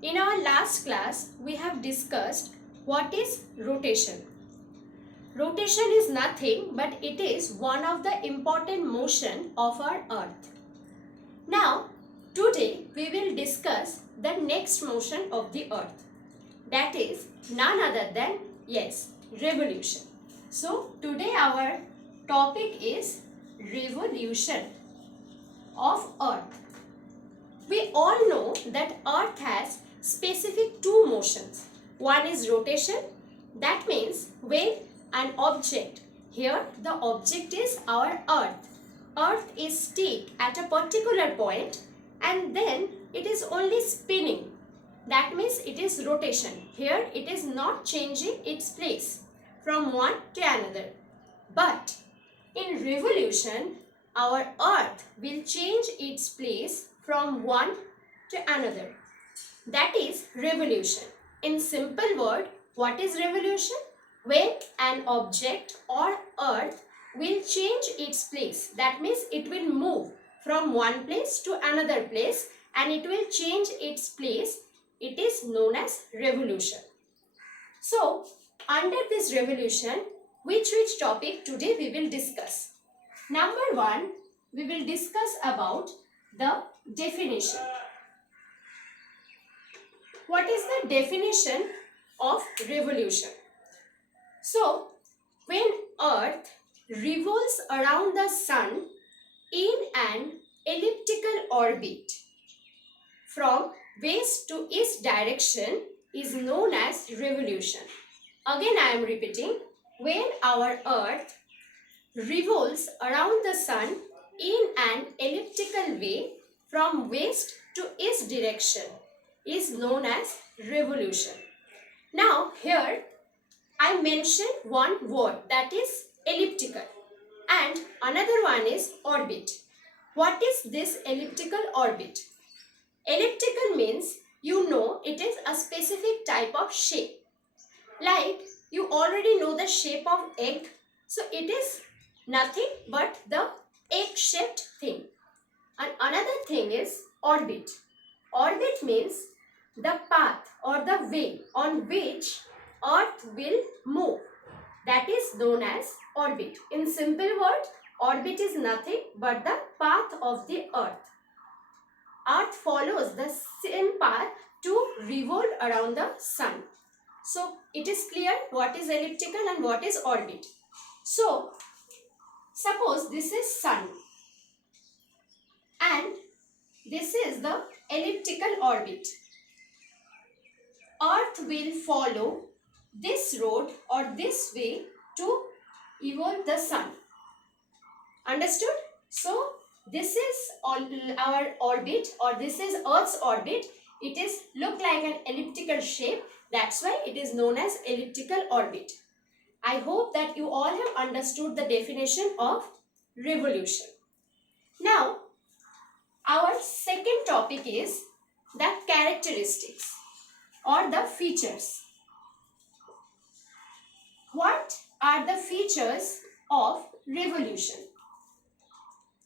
In our last class, we have discussed what is rotation. Rotation is nothing but it is one of the important motion of our earth. Now, today we will discuss the next motion of the earth. That is none other than, yes, revolution. So, today our topic is revolution of earth. We all know that earth has specific two motions. One is rotation, that means when an object, here the object is our earth. Earth is stick at a particular point and then it is only spinning. That means it is rotation. Here it is not changing its place from one to another. But in revolution, our earth will change its place from one to another. That is revolution. In simple word, what is revolution? When an object or earth will change its place. That means it will move from one place to another place and it will change its place. It is known as revolution. So, under this revolution, which topic today we will discuss? Number one, we will discuss about the definition. What is the definition of revolution? So, when earth revolves around the sun in an elliptical orbit from west to east direction is known as revolution. Again I am repeating, when our earth revolves around the sun in an elliptical way from west to east direction is known as revolution. Now here I mentioned one word, that is elliptical, and another one is orbit. What is this elliptical orbit? Elliptical means you know it is a specific type of shape. Like you already know the shape of egg, so it is nothing but the egg-shaped thing. And another thing is orbit. Orbit means the path or the way on which earth will move. That is known as orbit. In simple words, orbit is nothing but the path of the earth. Earth follows the same path to revolve around the sun. So, it is clear what is elliptical and what is orbit. So, suppose this is sun and this is the elliptical orbit. Earth will follow this road or this way to evolve the sun. Understood? So, this is our orbit, or this is Earth's orbit. It is look like an elliptical shape. That's why it is known as elliptical orbit. I hope that you all have understood the definition of revolution. Now, our second topic is the characteristics or the features. What are the features of revolution?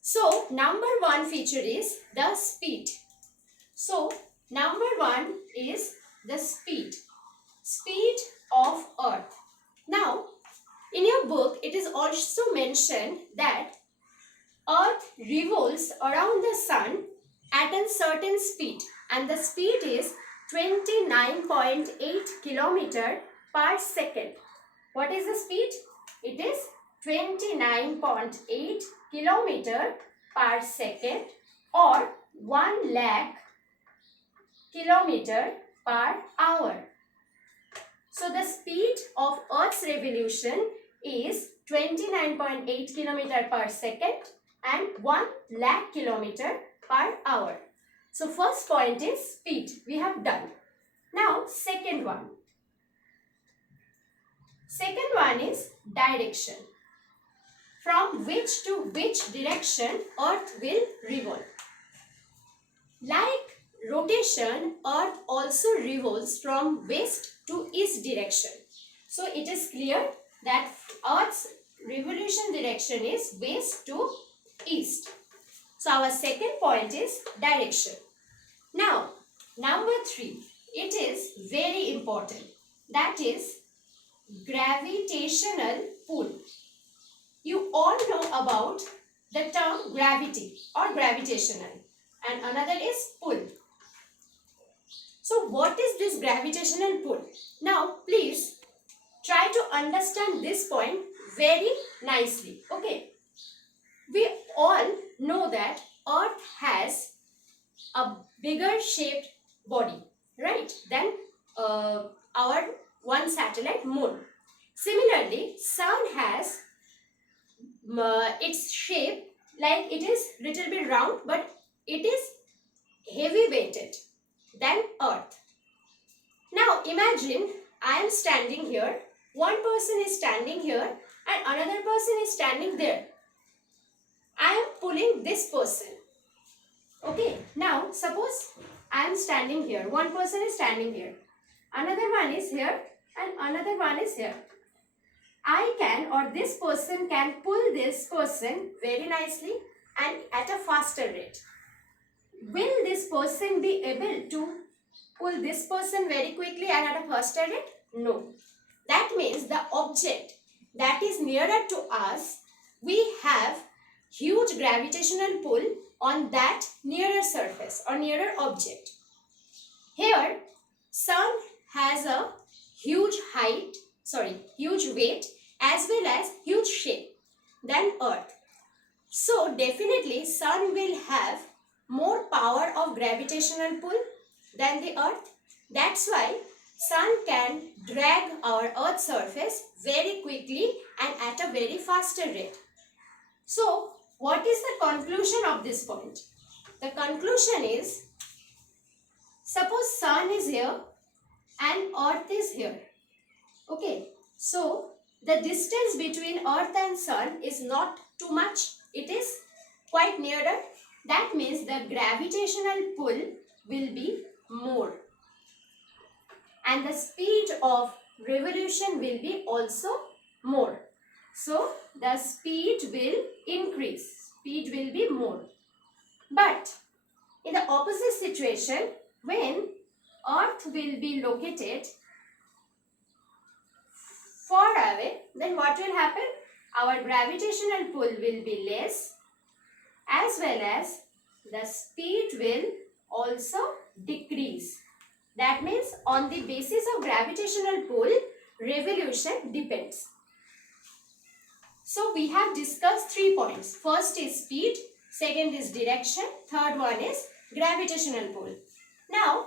So, number one feature is the speed. So, number one is the speed. Speed of earth. Now, in your book, it is also mentioned that earth revolves around the sun at a certain speed, and the speed is 29.8 km per second. What is the speed? It is 29.8 km per second or 1 lakh km per hour. So the speed of Earth's revolution is 29.8 km per second and 1 lakh km per hour. So first point is speed. We have done. Now second one. Second one is direction. From which to which direction Earth will revolve. Like rotation, Earth also revolves from west to east direction. So it is clear that Earth's revolution direction is west to east. So our second point is direction. Now, number 3. it is very important. That is gravitational pull. You all know about the term gravity or gravitational, and another is pull. So what is this gravitational pull? Now please try to understand this point very nicely. Okay. We all know that Earth has a bigger shaped body, right, than our one satellite Moon. Similarly, Sun has its shape like it is little bit round, but it is heavy weighted than Earth. Now imagine I am standing here, one person is standing here and another person is standing there. I am pulling this person. Okay, now suppose I am standing here, one person is standing here, another one is here and another one is here. I can, or this person can pull this person very nicely and at a faster rate. Will this person be able to pull this person very quickly and at a faster rate? No. That means the object that is nearer to us, we have huge gravitational pull on that nearer surface or nearer object. Here, Sun has a huge weight as well as huge shape than Earth. So definitely Sun will have more power of gravitational pull than the Earth. That's why Sun can drag our Earth's surface very quickly and at a very faster rate. So what is the conclusion of this point? The conclusion is, suppose Sun is here and Earth is here. Okay, so the distance between Earth and Sun is not too much. It is quite nearer. That means the gravitational pull will be more. And the speed of revolution will be also more. So the speed will increase. Speed will be more. But in the opposite situation, when Earth will be located far away, then what will happen? Our gravitational pull will be less, as well as the speed will also decrease. That means on the basis of gravitational pull, revolution depends. So we have discussed 3 points. First is speed, second is direction, third one is gravitational pull. Now,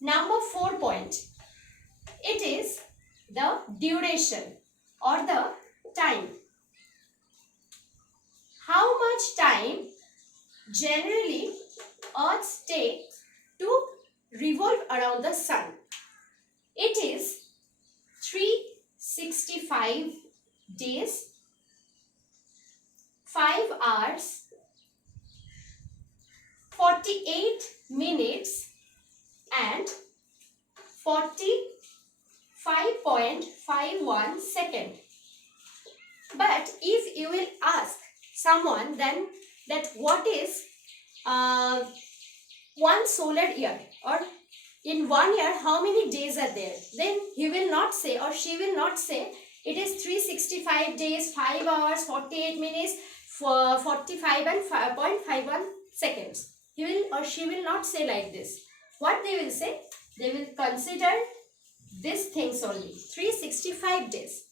number 4 point. It is the duration or the time. How much time generally Earth takes to revolve around the Sun? It is 365 days, 5 hours, 48 minutes and 45.51 second. But if you will ask someone then that what is one solar year, or in 1 year how many days are there, then he will not say or she will not say it is 365 days, 5 hours, 48 minutes, 45.51 seconds. He will or she will not say like this. What they will say? They will consider these things only, 365 days.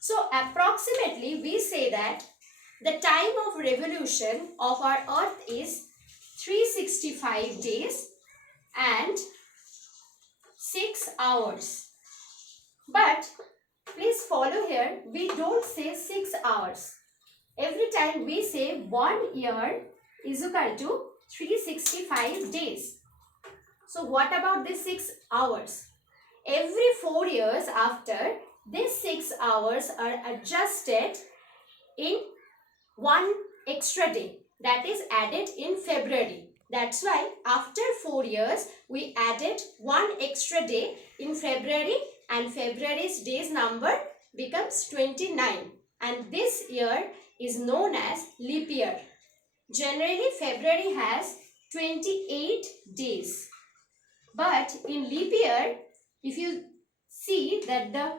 So approximately we say that the time of revolution of our Earth is 365 days and 6 hours. But please follow here, we don't say 6 hours. Every time we say 1 year is equal to 365 days. So what about this 6 hours? Every 4 years after, these 6 hours are adjusted in 1 extra day, that is added in February. That's why after 4 years we added 1 extra day in February, and February's days number becomes 29, and this year is known as leap year. Generally February has 28 days. But in leap year, if you see that the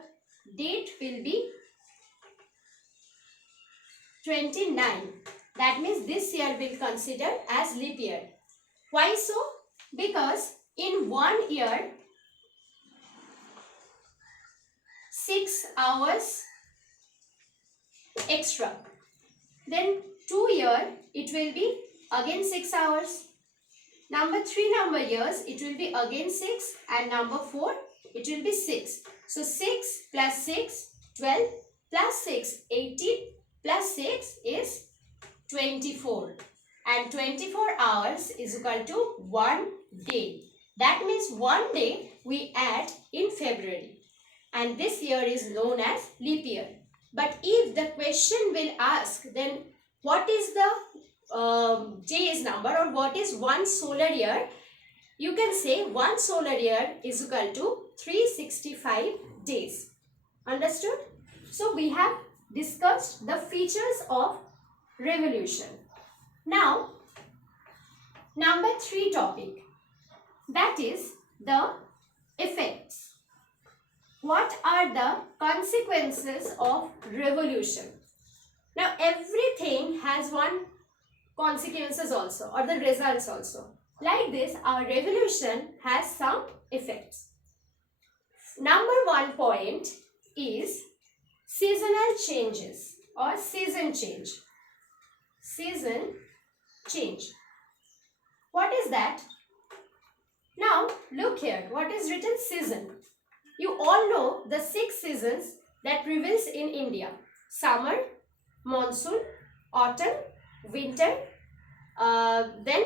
date will be 29. That means this year will consider as leap year. Why so? Because in 1 year, 6 hours extra. Then 2 year, it will be again 6 hours. Number 3 number years, it will be again 6, and number 4, it will be 6. So 6 plus 6, 12, plus 6, 18, plus 6 is 24. And 24 hours is equal to 1 day. That means 1 day we add in February. And this year is known as leap year. But if the question will ask, then what is the days number, or what is one solar year? You can say one solar year is equal to 365 days. Understood? So we have discussed the features of revolution. Now, number 3 topic, that is the effects. What are the consequences of revolution? Now, everything has one consequences also, or the results also. Like this, our revolution has some effects. Number 1 point is seasonal changes or season change. Season change. What is that? Now, look here. What is written? Season. You all know the 6 seasons that prevails in India. Summer, monsoon, autumn, winter, then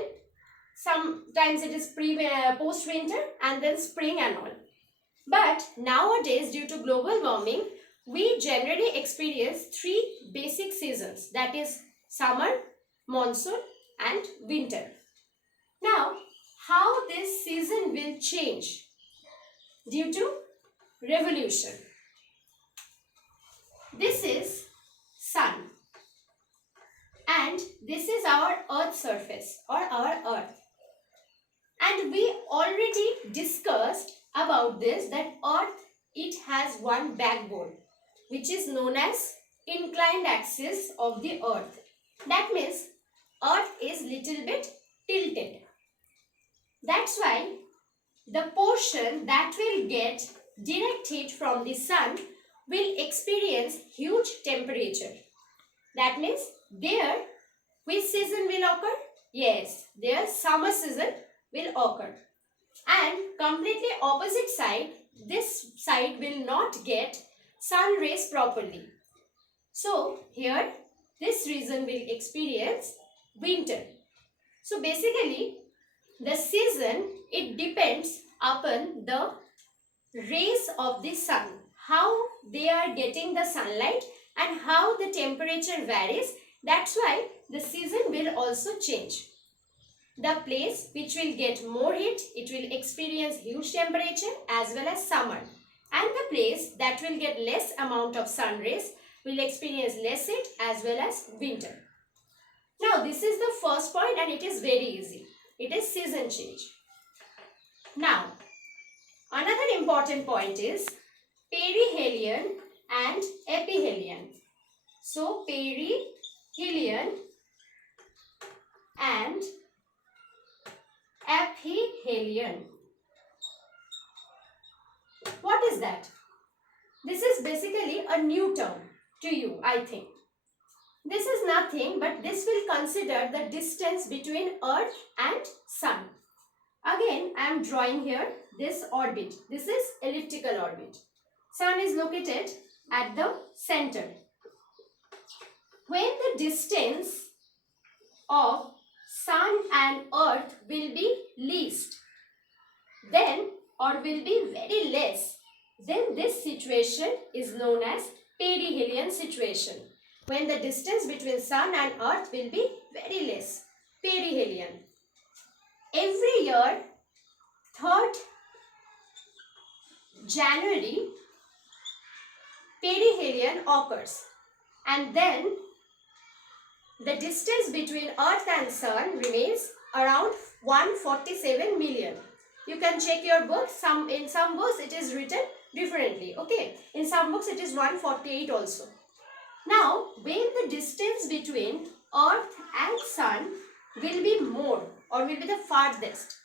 sometimes it is post-winter, and then spring and all. But nowadays, due to global warming, we generally experience 3 basic seasons, that is summer, monsoon and winter. Now, how this season will change due to revolution? This is sun, and this is our earth surface or our earth. And we already discussed about this, that earth, it has one backbone which is known as inclined axis of the earth. That means earth is little bit tilted. That's why the portion that will get direct heat from the sun will experience huge temperature. That means there, which season will occur? Yes, there summer season will occur. And completely opposite side, this side will not get sun rays properly. So here, this region will experience winter. So basically, the season, it depends upon the rays of the sun, how they are getting the sunlight and how the temperature varies. That's why the season will also change. The place which will get more heat, it will experience huge temperature as well as summer. And the place that will get less amount of sun rays will experience less heat as well as winter. Now, this is the first point, and it is very easy. It is season change. Now, another important point is perihelion and ephelion. So, perihelion and ephelion. What is that? This is basically a new term to you, I think. This is nothing but this will consider the distance between earth and sun. Again, I am drawing here this orbit. This is elliptical orbit. Sun is located at the center. When the distance of sun and earth will be least, then, or will be very less, then this situation is known as perihelion situation. When the distance between sun and earth will be very less, perihelion. Every year, 3rd January, perihelion occurs, and then the distance between earth and sun remains around 147 million. You can check your book. In some books it is written differently. Okay. In some books it is 148 also. Now, when the distance between Earth and Sun will be more or will be the farthest,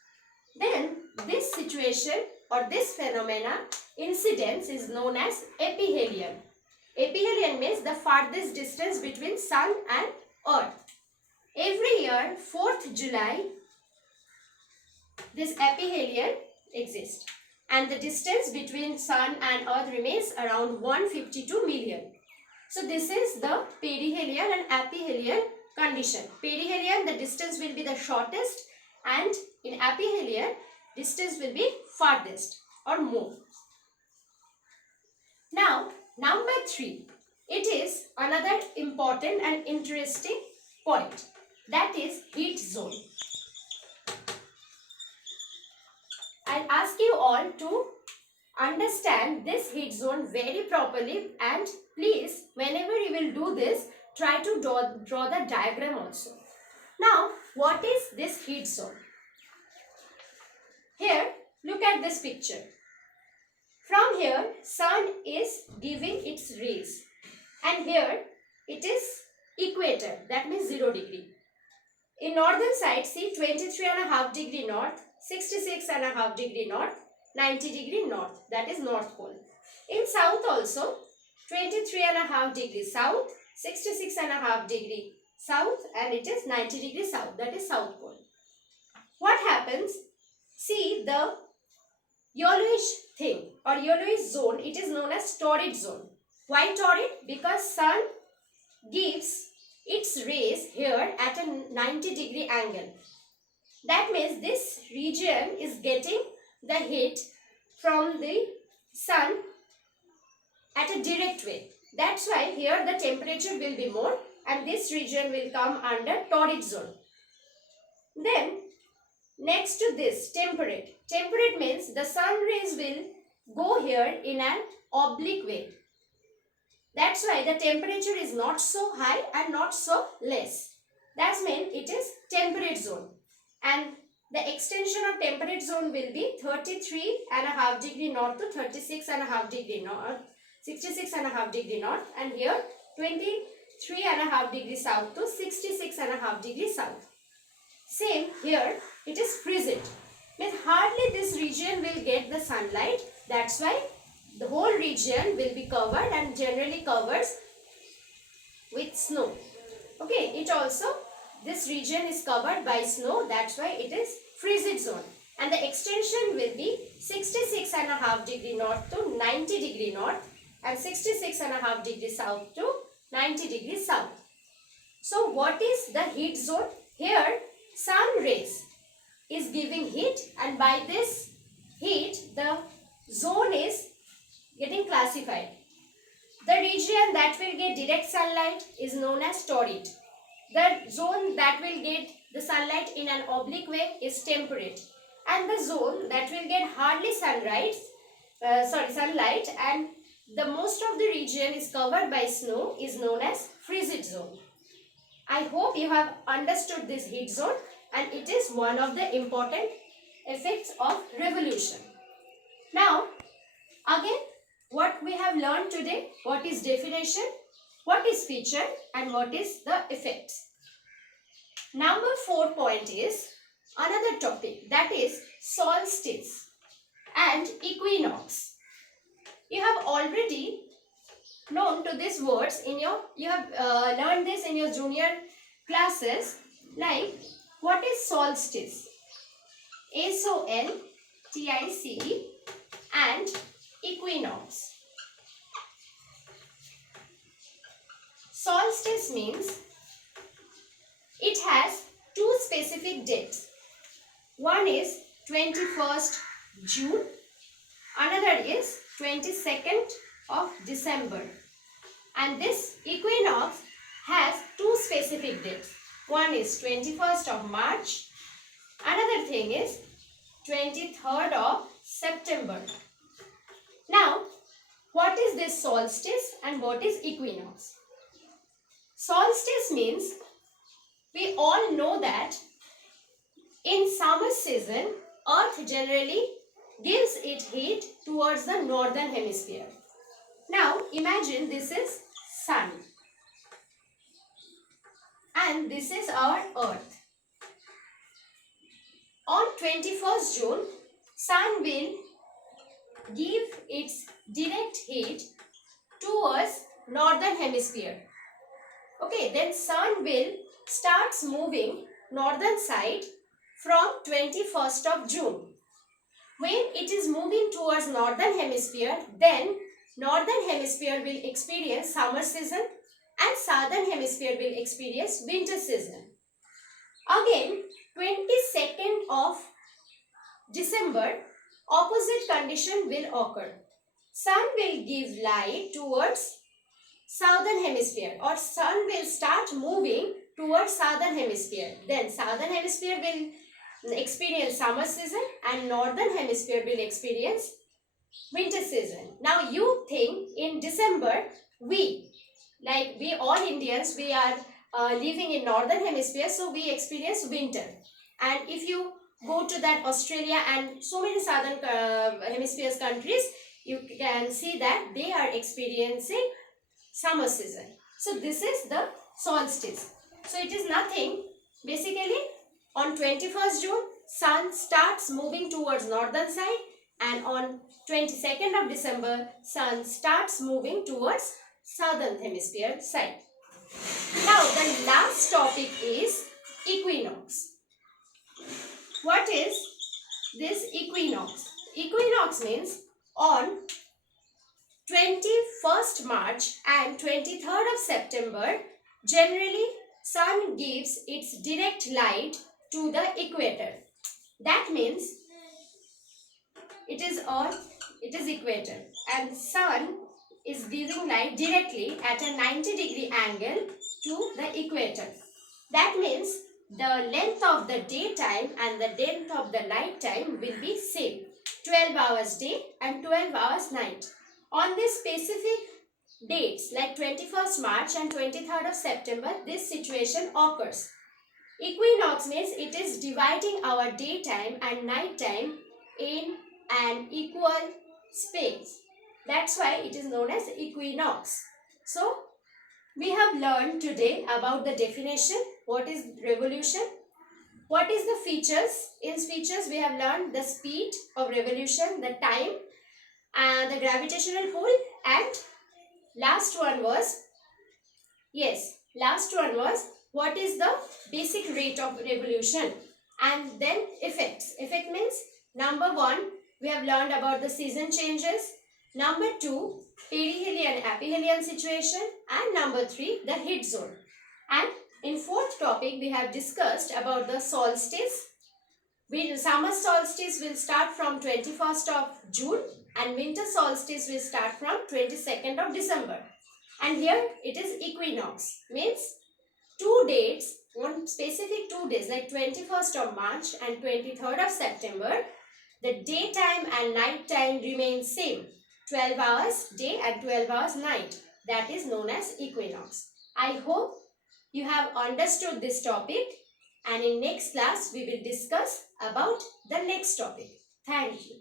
then this situation or this phenomena, incidence, is known as aphelion. Aphelion means the farthest distance between Sun and Earth. Every year, 4th July, this aphelion exists, and the distance between Sun and Earth remains around 152 million. So this is the perihelion and aphelion condition. Perihelion, the distance will be the shortest, and in aphelion, distance will be farthest or more. Now, number 3. It is another important and interesting point. That is heat zone. I'll ask you all to understand this heat zone very properly, and please, whenever you will do this, try to draw the diagram also. Now, what is this heat zone? Here, look at this picture. From here, sun is giving its rays, and here it is equator, that means 0 degree. In northern side, see 23.5 degree north, 66.5 degree north, 90 degree north, that is North Pole. In south also, 23.5 degree south, 66.5 degree south, and it is 90 degree south, that is South Pole. What happens? See the yellowish thing or yellowish zone, it is known as torrid zone. Why torrid? Because sun gives its rays here at a 90 degree angle. That means this region is getting the heat from the sun at a direct way. That's why here the temperature will be more, and this region will come under torrid zone. Then next to this, temperate. Temperate means the sun rays will go here in an oblique way. That's why the temperature is not so high and not so less. That means it is temperate zone. And the extension of temperate zone will be 33.5 degree north to 36.5 degree north, 66.5 degree north, and here 23.5 degree south to 66.5 degree south. Same here, it is frigid. Means hardly this region will get the sunlight. That's why the whole region will be covered and generally covers with snow. Okay, it also, this region is covered by snow. That's why it is frigid zone. And the extension will be 66.5 degree north to 90 degree north and 66.5 degree south to 90 degree south. So what is the heat zone? Here sun rays is giving heat, and by this heat the zone is getting classified. The region that will get direct sunlight is known as torrid. The zone that will get the sunlight in an oblique way is temperate, and the zone that will get hardly sunlight and the most of the region is covered by snow is known as frigid zone. I hope you have understood this heat zone, and it is one of the important effects of revolution. Now, again, what we have learned today, what is definition, what is feature, and what is the effects. Number 4 point is another topic, that is solstice and equinox. You have already known to these words in your, you have learned this in your junior classes, like what is solstice? S-O-L-T-I-C-E, and equinox. Solstice means it has two specific dates. One is 21st June, another is 22nd of December. And this equinox has two specific dates. One is 21st of March, another thing is 23rd of September. Now, what is this solstice and what is equinox? Solstice means, we all know that in summer season Earth generally gives its heat towards the northern hemisphere. Now imagine this is sun and this is our Earth. On 21st June, sun will give its direct heat towards northern hemisphere. Okay, then sun will starts moving northern side from 21st of June. When it is moving towards northern hemisphere, then northern hemisphere will experience summer season and southern hemisphere will experience winter season. Again, 22nd of December, opposite condition will occur. Sun will give light towards southern hemisphere, or sun will start moving towards southern hemisphere. Then southern hemisphere will experience summer season and northern hemisphere will experience winter season. Now you think in December, we all Indians, we are living in northern hemisphere, so we experience winter. And if you go to that Australia and so many southern hemispheres countries, you can see that they are experiencing summer season. So this is the solstice. So it is nothing, basically on 21st June, sun starts moving towards northern side, and on 22nd of December, sun starts moving towards southern hemisphere side. Now the last topic is equinox. What is this equinox? Equinox means on 21st March and 23rd of September, generally sun gives its direct light to the equator. That means it is equator, and sun is giving light directly at a 90-degree angle to the equator. That means the length of the daytime and the length of the night time will be same. 12 hours day and 12 hours night. On these specific dates like 21st March and 23rd of September, this situation occurs. Equinox means it is dividing our daytime and night time in an equal space. That's why it is known as equinox. So, we have learned today about the definition, what is revolution, what is the features. In features, we have learned the speed of revolution, the time, and the gravitational pull, and last one was what is the basic rate of revolution, and then effects. Effect means number 1, we have learned about the season changes, number 2, perihelion aphelion situation, and number 3, the heat zone. And in fourth topic, we have discussed about the solstice. Summer solstice will start from 21st of June and winter solstice will start from 22nd of December. And here it is equinox, means 2 dates, on specific 2 days like 21st of March and 23rd of September, the daytime and night time remain same, 12 hours day and 12 hours night. That is known as equinox. I hope you have understood this topic, and in next class we will discuss about the next topic. Thank you.